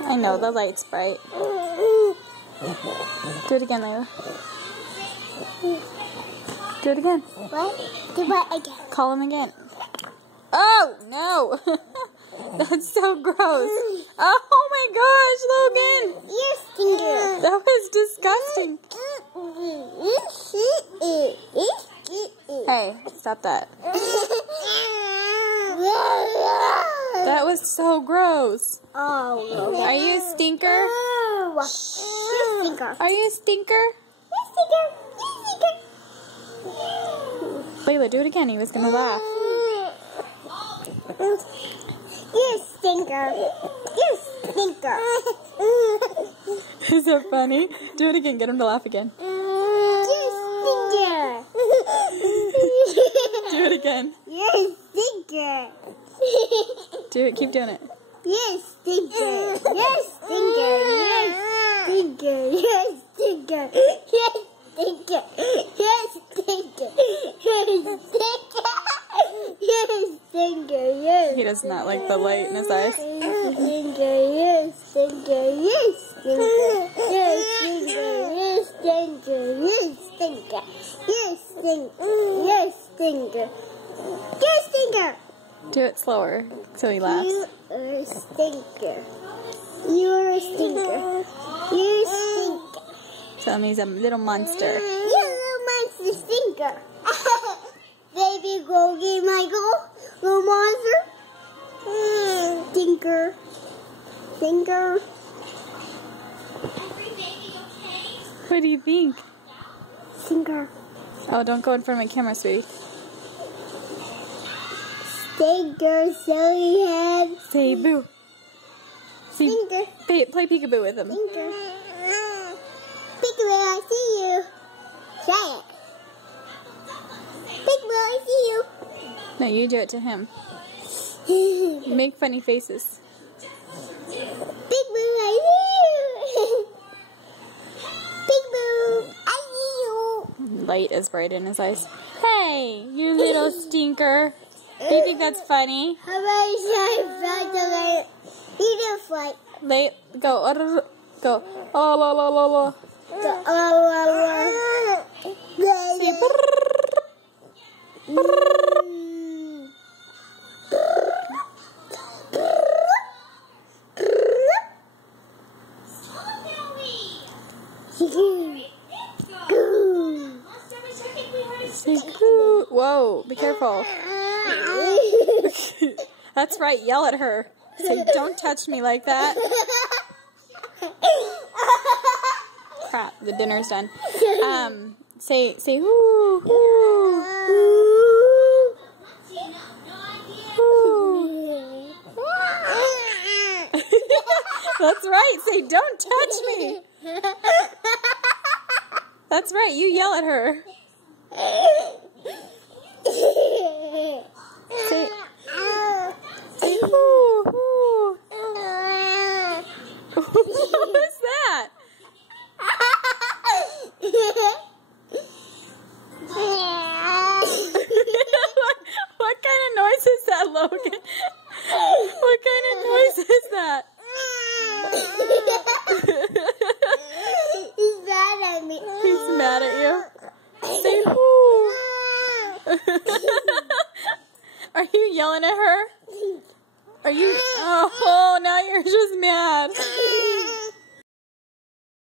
I know, the light's bright. Do it again, Layla. Do it again. What? Do what again? Call him again. Oh, no. That's so gross. Oh my gosh, Logan. You stinker. That was disgusting. Hey, stop that. That was so gross. Oh, Are you a stinker? You stinker. Are you a stinker? You stinker. You stinker. Layla, do it again. He was going to laugh. You stinker. You stinker. Is that funny? Do it again. Get him to laugh again. You stinker. Do it again. You stinker. Do it. Keep doing it. You stinker. You stinker. You stinker. You stinker. You stinker. You stinker. You stinker. You stinker. You He does not like the light in his eyes. You stinker. You stinker. You stinker. You stinker. You stinker. You stinker. You stinker. You stinker. You stinker. Do it slower so he laughs. You are a stinker. You're a stinker. You stink. Tell him he's a little monster. You little monster stinker. Baby, go get Michael. Little monster. Stinker. Stinker. What do you think? Stinker. Oh, don't go in front of my camera, sweetie. Stinker, silly head. Say boo. See, Stinker. play peekaboo with him. Stinker. Peekaboo, I see you. Try it. Peekaboo, I see you. No, you do it to him. Make funny faces. Peekaboo, I see you. Peekaboo, I see you. Light is bright in his eyes. Hey, you little stinker. Do you think that's funny? How about you try to like eat a flight? Go. Go. Oh, la, la, la, la. Say Say coo. Whoa, be careful. That's right, yell at her. Say, don't touch me like that. Crap, the dinner's done. Say whoo, whoo. That's right, say, don't touch me. That's right, you yell at her. Say whoo, whoo. What was that? What kind of noise is that, Logan? What kind of noise is that? He's mad at me. He's mad at you? Say whoo. Are you yelling at her? Are you? Oh, now you're just mad.